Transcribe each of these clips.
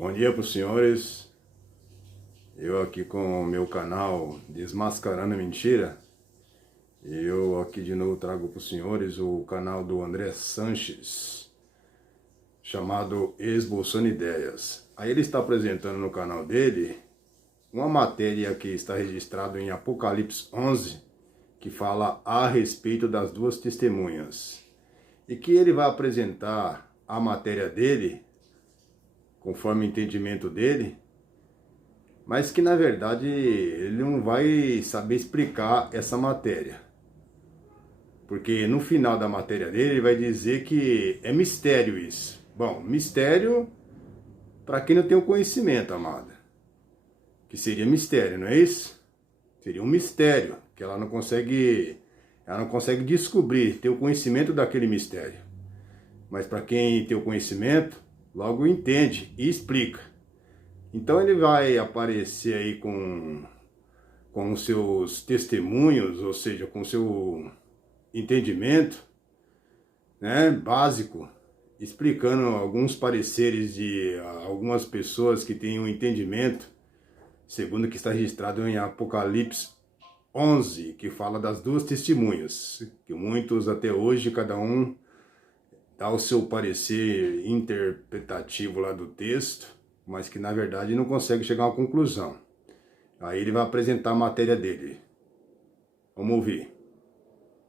Bom dia para os senhores, eu aqui com o meu canal Desmascarando a Mentira. Eu aqui de novo trago para os senhores o canal do André Sanches, chamado Esboçando Ideias. Aí ele está apresentando no canal dele uma matéria que está registrada em Apocalipse 11, que fala a respeito das duas testemunhas. E que ele vai apresentar a matéria dele conforme o entendimento dele, mas que na verdade ele não vai saber explicar essa matéria, porque no final da matéria dele ele vai dizer que é mistério isso. Bom, mistério para quem não tem o conhecimento, amada, que seria mistério, não é isso? Seria um mistério que ela não consegue descobrir, ter o conhecimento daquele mistério. Mas para quem tem o conhecimento, logo entende e explica. Então ele vai aparecer aí com os seus testemunhos, ou seja, com o seu entendimento, né, básico, explicando alguns pareceres de algumas pessoas que têm um entendimento, segundo o que está registrado em Apocalipse 11, que fala das duas testemunhas, que muitos até hoje, cada um dá o seu parecer interpretativo lá do texto, mas que na verdade não consegue chegar a uma conclusão. Aí ele vai apresentar a matéria dele. Vamos ouvir.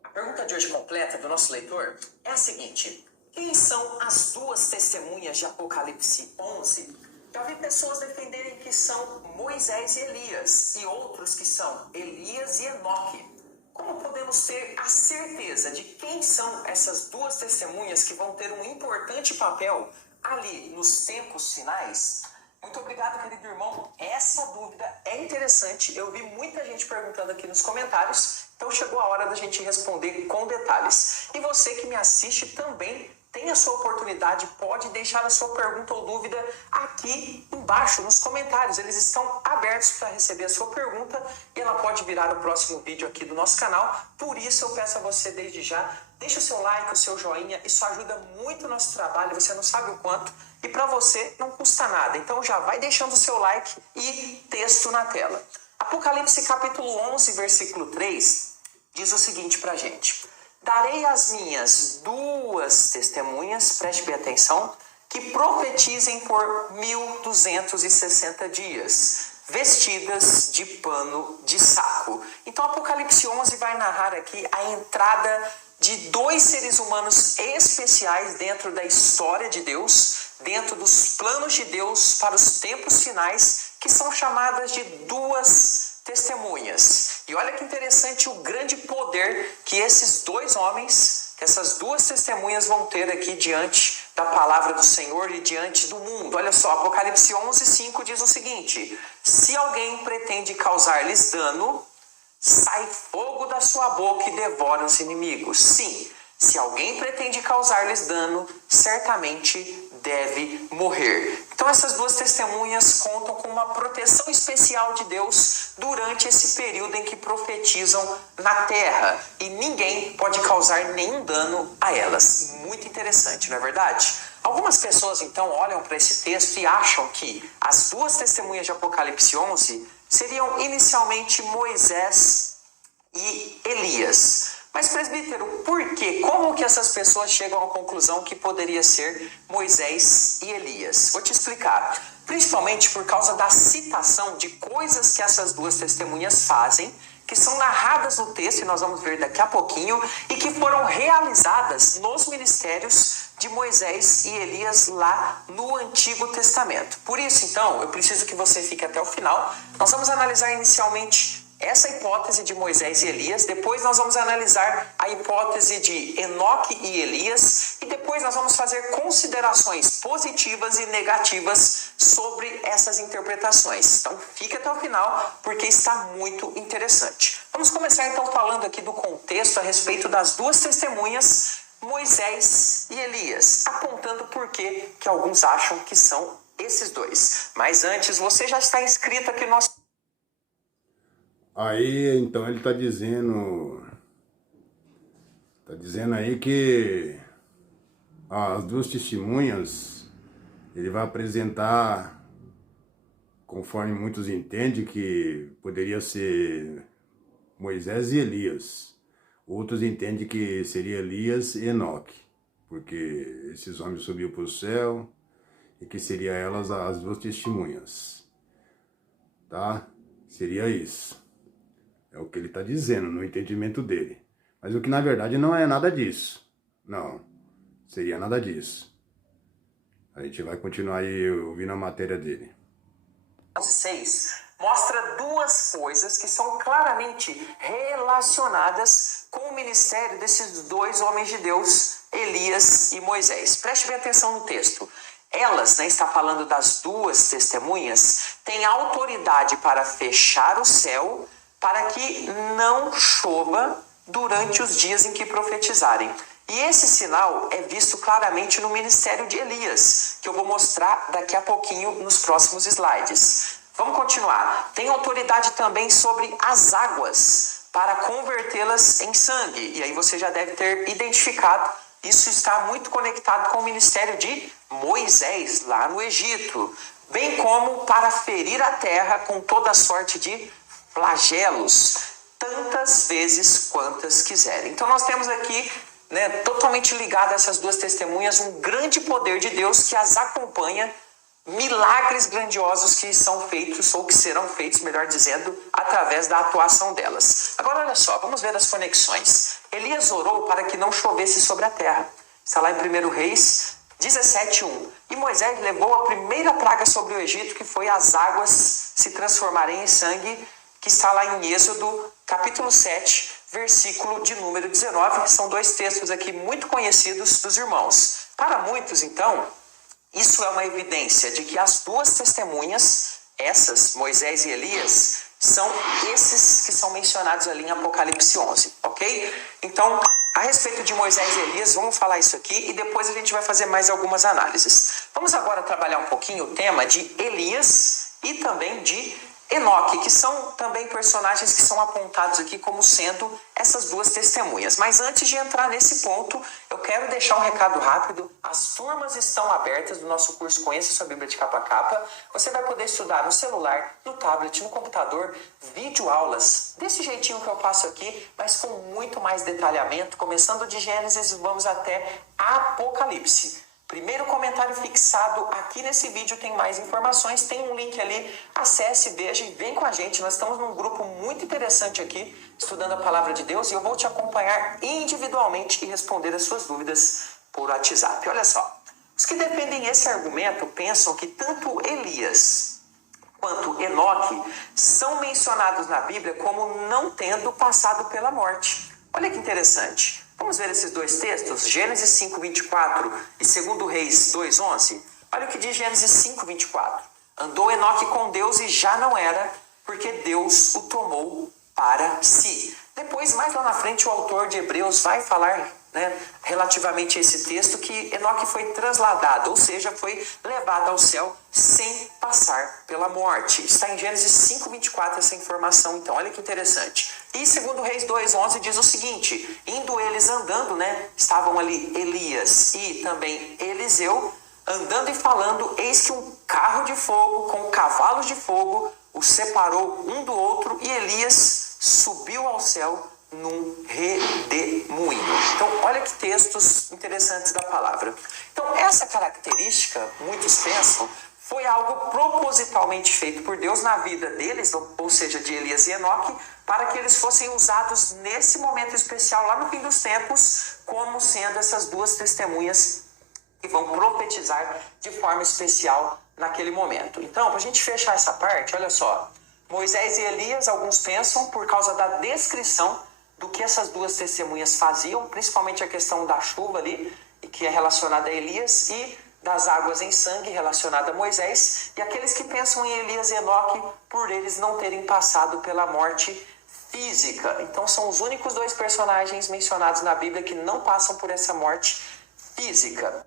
A pergunta de hoje completa do nosso leitor é a seguinte: quem são as duas testemunhas de Apocalipse 11? Já vi pessoas defenderem que são Moisés e Elias, e outros que são Elias e Enoque. Como podemos ter a certeza de quem são essas duas testemunhas que vão ter um importante papel ali nos tempos finais? Muito obrigado, querido irmão. Essa dúvida é interessante. Eu vi muita gente perguntando aqui nos comentários, então chegou a hora da gente responder com detalhes. E você que me assiste também tem a sua oportunidade, pode deixar a sua pergunta ou dúvida aqui embaixo nos comentários. Eles estão abertos para receber a sua pergunta e ela pode virar o próximo vídeo aqui do nosso canal. Por isso eu peço a você desde já, deixa o seu like, o seu joinha, isso ajuda muito o nosso trabalho, você não sabe o quanto, e para você não custa nada. Então já vai deixando o seu like e texto na tela. Apocalipse capítulo 11, versículo 3, diz o seguinte pra gente: darei as minhas duas testemunhas, preste bem atenção, que profetizem por 1260 dias, vestidas de pano de saco. Então Apocalipse 11 vai narrar aqui a entrada de dois seres humanos especiais dentro da história de Deus, dentro dos planos de Deus para os tempos finais, que são chamadas de duas testemunhas. E olha que interessante o grande poder que esses dois homens, que essas duas testemunhas vão ter aqui diante da palavra do Senhor e diante do mundo. Olha só, Apocalipse 11:5 diz o seguinte: se alguém pretende causar-lhes dano, sai fogo da sua boca e devora os inimigos. Sim, se alguém pretende causar-lhes dano, certamente deve morrer. Então essas duas testemunhas contam com uma proteção especial de Deus durante esse período em que profetizam na terra. E ninguém pode causar nenhum dano a elas. Muito interessante, não é verdade? Algumas pessoas então olham para esse texto e acham que as duas testemunhas de Apocalipse 11 seriam inicialmente Moisés e Elias. Mas, presbítero, por quê? Como que essas pessoas chegam à conclusão que poderia ser Moisés e Elias? Vou te explicar. Principalmente por causa da citação de coisas que essas duas testemunhas fazem, que são narradas no texto, e nós vamos ver daqui a pouquinho, e que foram realizadas nos ministérios de Moisés e Elias lá no Antigo Testamento. Por isso, então, eu preciso que você fique até o final. Nós vamos analisar inicialmente essa hipótese de Moisés e Elias, depois nós vamos analisar a hipótese de Enoque e Elias, e depois nós vamos fazer considerações positivas e negativas sobre essas interpretações. Então fique até o final, porque está muito interessante. Vamos começar então falando aqui do contexto a respeito das duas testemunhas, Moisés e Elias, apontando por que alguns acham que são esses dois. Mas antes, você já está inscrito aqui no nosso... Aí então ele está dizendo aí que as duas testemunhas ele vai apresentar conforme muitos entendem que poderia ser Moisés e Elias. Outros entendem que seria Elias e Enoque, porque esses homens subiram para o céu e que seria elas as duas testemunhas, tá? Seria isso. É o que ele está dizendo no entendimento dele. Mas o que na verdade não é nada disso. Não, seria nada disso. A gente vai continuar aí ouvindo a matéria dele. 6 mostra duas coisas que são claramente relacionadas com o ministério desses dois homens de Deus, Elias e Moisés. Preste bem atenção no texto. Elas, está falando das duas testemunhas, têm autoridade para fechar o céu para que não chova durante os dias em que profetizarem. E esse sinal é visto claramente no ministério de Elias, que eu vou mostrar daqui a pouquinho nos próximos slides. Vamos continuar. Tem autoridade também sobre as águas, para convertê-las em sangue. E aí você já deve ter identificado, isso está muito conectado com o ministério de Moisés, lá no Egito. Bem como para ferir a terra com toda sorte de flagelos, tantas vezes quantas quiserem. Então nós temos aqui, totalmente ligado a essas duas testemunhas, um grande poder de Deus que as acompanha, milagres grandiosos que são feitos, ou que serão feitos, melhor dizendo, através da atuação delas. Agora olha só, vamos ver as conexões. Elias orou para que não chovesse sobre a terra. Está lá em 1 Reis 17:1. E Moisés levou a primeira praga sobre o Egito, que foi as águas se transformarem em sangue, que está lá em Êxodo, capítulo 7, versículo de número 19. São dois textos aqui muito conhecidos dos irmãos. Para muitos, então, isso é uma evidência de que as duas testemunhas, essas, Moisés e Elias, são esses que são mencionados ali em Apocalipse 11, ok? Então, a respeito de Moisés e Elias, vamos falar isso aqui e depois a gente vai fazer mais algumas análises. Vamos agora trabalhar um pouquinho o tema de Elias e também de Enoque, que são também personagens que são apontados aqui como sendo essas duas testemunhas. Mas antes de entrar nesse ponto, eu quero deixar um recado rápido. As turmas estão abertas do nosso curso Conheça Sua Bíblia de Capa a Capa. Você vai poder estudar no celular, no tablet, no computador, videoaulas, desse jeitinho que eu faço aqui, mas com muito mais detalhamento, começando de Gênesis, vamos até Apocalipse. Primeiro comentário fixado aqui nesse vídeo tem mais informações, tem um link ali, acesse, veja e vem com a gente. Nós estamos num grupo muito interessante aqui, estudando a Palavra de Deus, e eu vou te acompanhar individualmente e responder as suas dúvidas por WhatsApp. Olha só, os que defendem esse argumento pensam que tanto Elias quanto Enoque são mencionados na Bíblia como não tendo passado pela morte. Olha que interessante. Vamos ver esses dois textos, Gênesis 5:24 e 2 Reis 2:11. Olha o que diz Gênesis 5:24. Andou Enoque com Deus e já não era, porque Deus o tomou para si. Depois, mais lá na frente, o autor de Hebreus vai falar relativamente a esse texto que Enoque foi trasladado, ou seja, foi levado ao céu sem passar pela morte. Está em Gênesis 5:24 essa informação, então olha que interessante. E 2 Reis 2:11 diz o seguinte: indo eles andando, estavam ali Elias e também Eliseu, andando e falando, eis que um carro de fogo com cavalos de fogo os separou um do outro, e Elias subiu ao céu num redemoinho. Então, olha que textos interessantes da palavra. Então, essa característica, muitos pensam, foi algo propositalmente feito por Deus na vida deles, ou seja, de Elias e Enoque, para que eles fossem usados nesse momento especial, lá no fim dos tempos, como sendo essas duas testemunhas que vão profetizar de forma especial naquele momento. Então, para a gente fechar essa parte, olha só, Moisés e Elias, alguns pensam, por causa da descrição do que essas duas testemunhas faziam, principalmente a questão da chuva ali, que é relacionada a Elias, e das águas em sangue, relacionada a Moisés, e aqueles que pensam em Elias e Enoque, por eles não terem passado pela morte física. Então são os únicos dois personagens mencionados na Bíblia que não passam por essa morte física.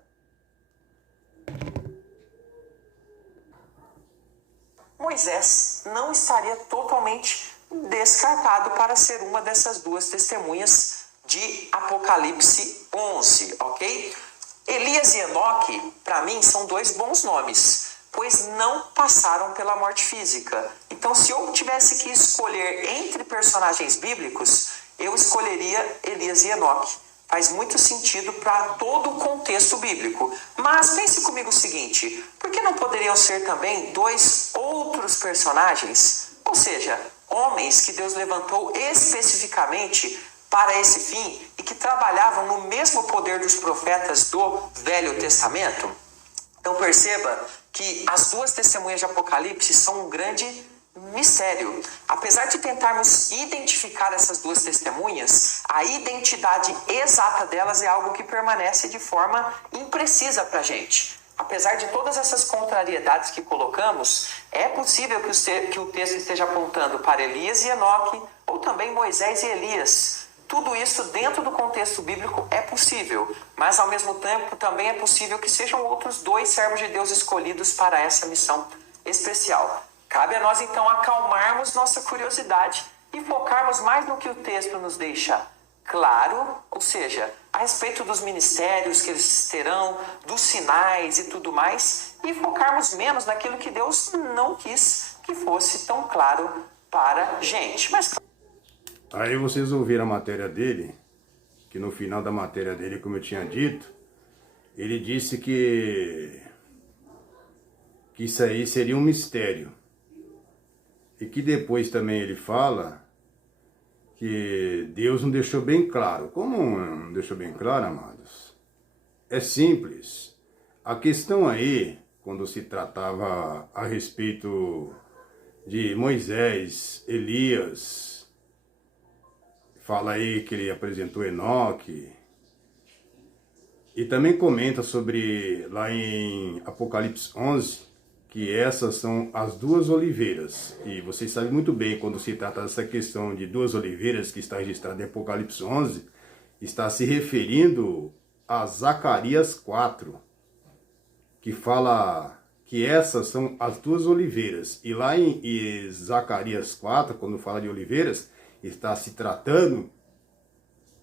Moisés não estaria totalmente descartado para ser uma dessas duas testemunhas de Apocalipse 11, ok? Elias e Enoque, para mim, são dois bons nomes, pois não passaram pela morte física. Então, se eu tivesse que escolher entre personagens bíblicos, eu escolheria Elias e Enoque. Faz muito sentido para todo o contexto bíblico. Mas pense comigo o seguinte, por que não poderiam ser também dois outros personagens? Ou seja, homens que Deus levantou especificamente para esse fim e que trabalhavam no mesmo poder dos profetas do Velho Testamento? Então perceba que as duas testemunhas de Apocalipse são um grande mistério. Apesar de tentarmos identificar essas duas testemunhas, a identidade exata delas é algo que permanece de forma imprecisa para a gente. Apesar de todas essas contrariedades que colocamos, é possível que o texto esteja apontando para Elias e Enoque, ou também Moisés e Elias. Tudo isso dentro do contexto bíblico é possível, mas ao mesmo tempo também é possível que sejam outros dois servos de Deus escolhidos para essa missão especial. Cabe a nós então acalmarmos nossa curiosidade e focarmos mais no que o texto nos deixa claro, ou seja, a respeito dos ministérios que eles terão, dos sinais e tudo mais, e focarmos menos naquilo que Deus não quis que fosse tão claro para a gente. Mas aí vocês ouviram a matéria dele, que no final da matéria dele, como eu tinha dito, ele disse que isso aí seria um mistério. E que depois também ele fala que Deus não deixou bem claro. Como não deixou bem claro, amados? É simples. A questão aí, quando se tratava a respeito de Moisés, Elias, fala aí que ele apresentou Enoque, e também comenta sobre, lá em Apocalipse 11, que essas são as duas oliveiras. E vocês sabem muito bem, quando se trata dessa questão de duas oliveiras, que está registrada em Apocalipse 11, está se referindo a Zacarias 4, que fala que essas são as duas oliveiras. E lá em Zacarias 4, quando fala de oliveiras, está se tratando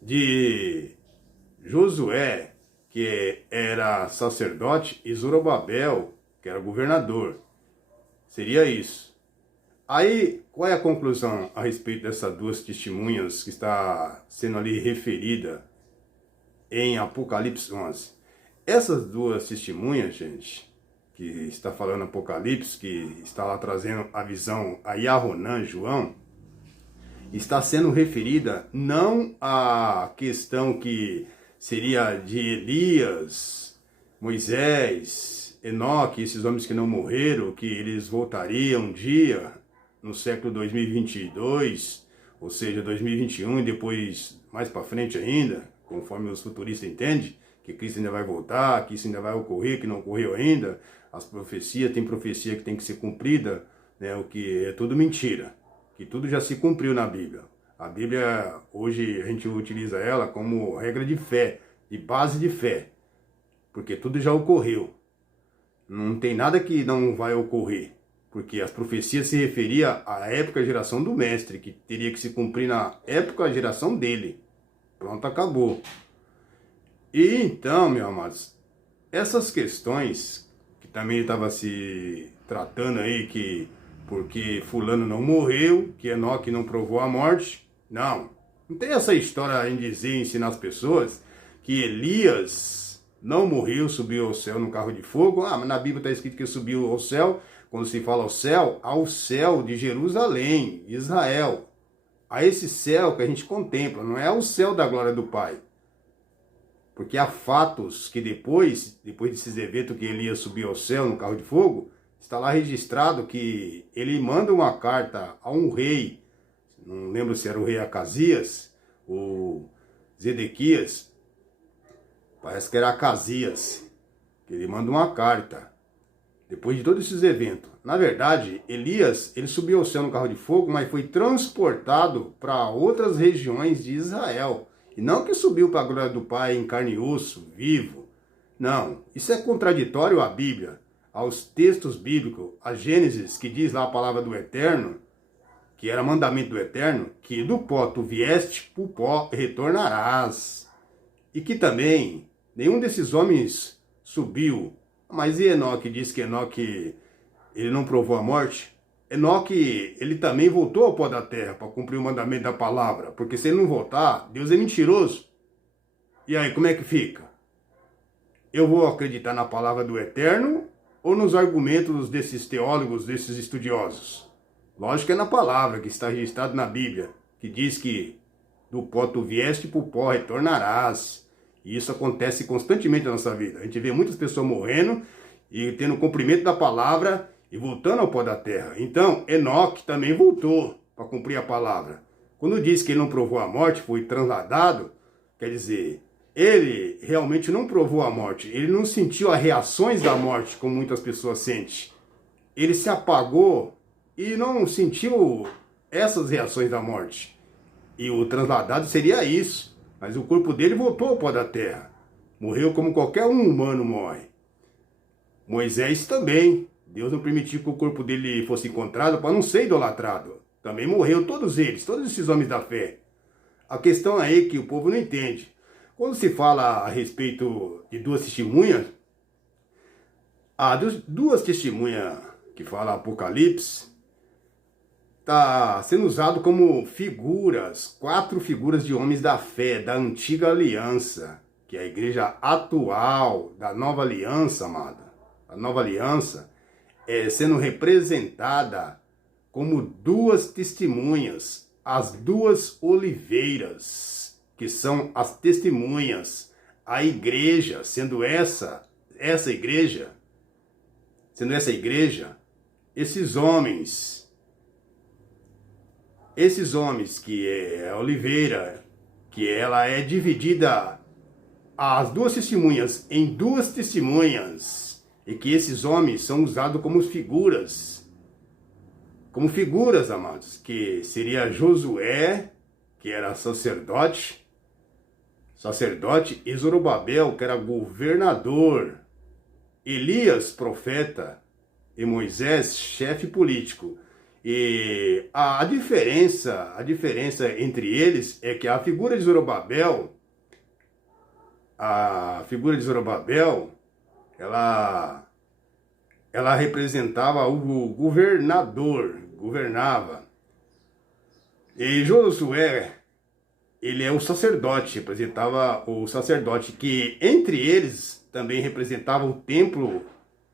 de Josué, que era sacerdote, e Zorobabel, que era governador. Seria isso. Aí, qual é a conclusão a respeito dessas duas testemunhas que está sendo ali referida em Apocalipse 11? Essas duas testemunhas, gente, que está falando Apocalipse, que está lá trazendo a visão a Yaronã, João, está sendo referida não à questão que seria de Elias, Moisés, Enoque, esses homens que não morreram, que eles voltariam um dia no século 2022, ou seja, 2021 e depois mais para frente ainda, conforme os futuristas entendem, que Cristo ainda vai voltar, que isso ainda vai ocorrer, que não ocorreu ainda, as profecias, tem profecia que tem que ser cumprida, né, o que é tudo mentira, que tudo já se cumpriu na Bíblia. A Bíblia, hoje, a gente utiliza ela como regra de fé, de base de fé, porque tudo já ocorreu. Não tem nada que não vai ocorrer, porque as profecias se referiam à época e geração do mestre, que teria que se cumprir na época e geração dele. Pronto, acabou. E então, meus amados, essas questões, que também estava se tratando aí, que porque fulano não morreu, que Enoque não provou a morte, não tem essa história em dizer, ensinar as pessoas, que Elias não morreu, subiu ao céu no carro de fogo. Mas na Bíblia está escrito que subiu ao céu. Quando se fala ao céu de Jerusalém, Israel. A esse céu que a gente contempla, não é o céu da glória do Pai. Porque há fatos que depois desses eventos que Elias subiu ao céu no carro de fogo, está lá registrado que ele manda uma carta a um rei, não lembro se era o rei Acasias, ou Zedequias, parece que era Acasias, que ele manda uma carta, depois de todos esses eventos. Na verdade, Elias, ele subiu ao céu no carro de fogo, mas foi transportado para outras regiões de Israel. E não que subiu para a glória do Pai em carne e osso, vivo. Não, isso é contraditório à Bíblia, aos textos bíblicos, a Gênesis, que diz lá a palavra do Eterno, que era mandamento do Eterno, que do pó tu vieste, pro pó retornarás. E que também nenhum desses homens subiu. Mas e Enoque diz que Enoque ele não provou a morte? Enoque, ele também voltou ao pó da terra para cumprir o mandamento da palavra. Porque se ele não voltar, Deus é mentiroso. E aí, como é que fica? Eu vou acreditar na palavra do Eterno ou nos argumentos desses teólogos, desses estudiosos? Lógico que é na palavra, que está registrado na Bíblia, que diz que do pó tu vieste, para o pó retornarás. E isso acontece constantemente na nossa vida. A gente vê muitas pessoas morrendo e tendo cumprimento da palavra e voltando ao pó da terra. Então, Enoque também voltou para cumprir a palavra. Quando diz que ele não provou a morte, foi transladado, quer dizer, ele realmente não provou a morte. Ele não sentiu as reações da morte, como muitas pessoas sentem. Ele se apagou e não sentiu essas reações da morte. E o transladado seria isso. Mas o corpo dele voltou ao pó da terra. Morreu como qualquer um humano morre. Moisés também. Deus não permitiu que o corpo dele fosse encontrado para não ser idolatrado. Também morreu todos eles, todos esses homens da fé. A questão aí é que o povo não entende. Quando se fala a respeito de duas testemunhas, duas testemunhas que fala Apocalipse, está sendo usado como figuras, 4 figuras de homens da fé, da antiga aliança, que é a igreja atual, da nova aliança, amada. A nova aliança é sendo representada como 2 testemunhas, as 2 oliveiras, que são as testemunhas, a igreja, sendo essa igreja, esses homens que é a oliveira, que ela é dividida, as 2 testemunhas, em 2 testemunhas, e que esses homens são usados como figuras, amados, que seria Josué, que era sacerdote, e Zorobabel, que era governador, Elias, profeta, e Moisés, chefe político. E a diferença entre eles é que a figura de Zorobabel, ela representava o governador, governava. E Josué, ele é o sacerdote, representava o sacerdote, que entre eles também representava o templo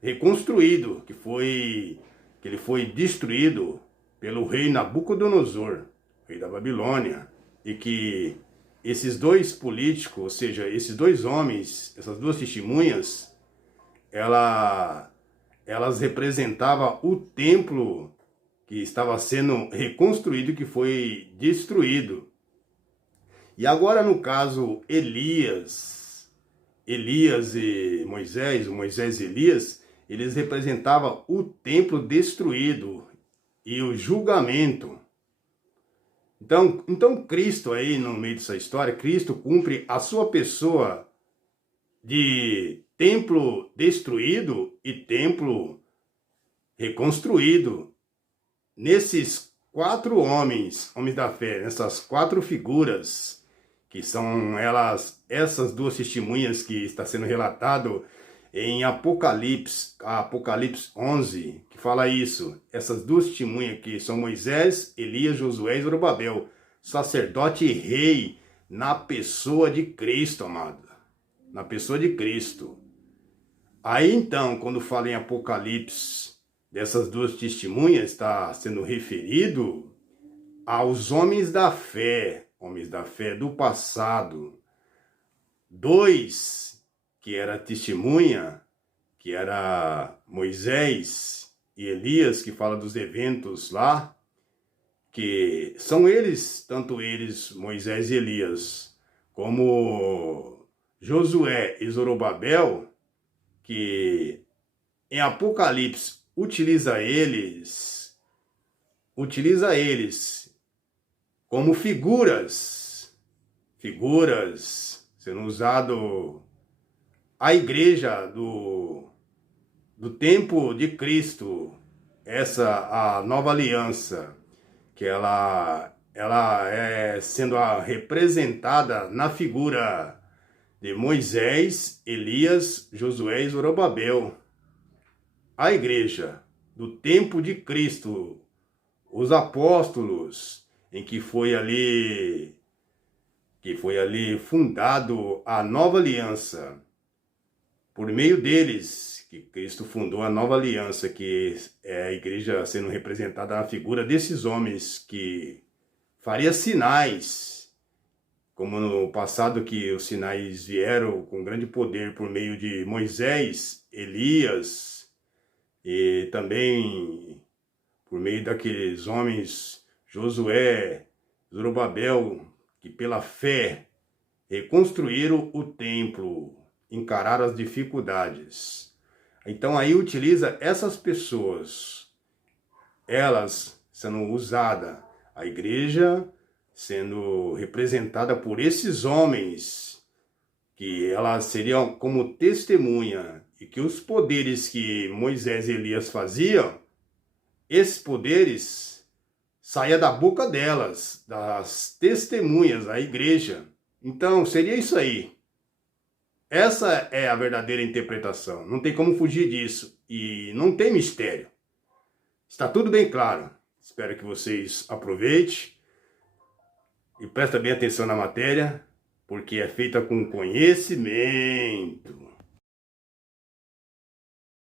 reconstruído, que ele foi destruído pelo rei Nabucodonosor, rei da Babilônia, e que esses 2 políticos, ou seja, esses 2 homens, essas 2 testemunhas, elas representavam o templo que estava sendo reconstruído, que foi destruído. E agora, no caso, Elias e Moisés e Elias, eles representavam o templo destruído e o julgamento. Então Cristo aí no meio dessa história, Cristo cumpre a sua pessoa de templo destruído e templo reconstruído. Nesses 4 homens da fé, nessas 4 figuras, que são essas 2 testemunhas que está sendo relatado em Apocalipse 11, que fala isso. Essas 2 testemunhas que são Moisés, Elias, Josué e Zorobabel, sacerdote e rei na pessoa de Cristo, amado. Na pessoa de Cristo. Aí então, quando fala em Apocalipse, dessas 2 testemunhas, está sendo referido aos homens da fé do passado. 2 que era testemunha, que era Moisés e Elias, que fala dos eventos lá, que são eles, tanto eles, Moisés e Elias, como Josué e Zorobabel, que em Apocalipse utiliza eles como figuras sendo usado a igreja do tempo de Cristo, a nova aliança, que ela é sendo representada na figura de Moisés, Elias, Josué e Zorobabel. a igreja do tempo de Cristo, os apóstolos, em que foi ali fundado a nova aliança. Por meio deles, que Cristo fundou a nova aliança, que é a igreja sendo representada na figura desses homens que faria sinais, como no passado que os sinais vieram com grande poder por meio de Moisés, Elias, e também por meio daqueles homens, Josué, Zorobabel, que pela fé reconstruíram o templo, encararam as dificuldades. Então aí utiliza essas pessoas, elas sendo usadas, a igreja sendo representada por esses homens, que elas seriam como testemunha, e que os poderes que Moisés e Elias faziam, esses poderes saíam da boca delas, das testemunhas, a igreja. Então seria isso aí. Essa é a verdadeira interpretação. Não tem como fugir disso. E não tem mistério. Está tudo bem claro. Espero que vocês aproveitem e prestem bem atenção na matéria, porque é feita com conhecimento.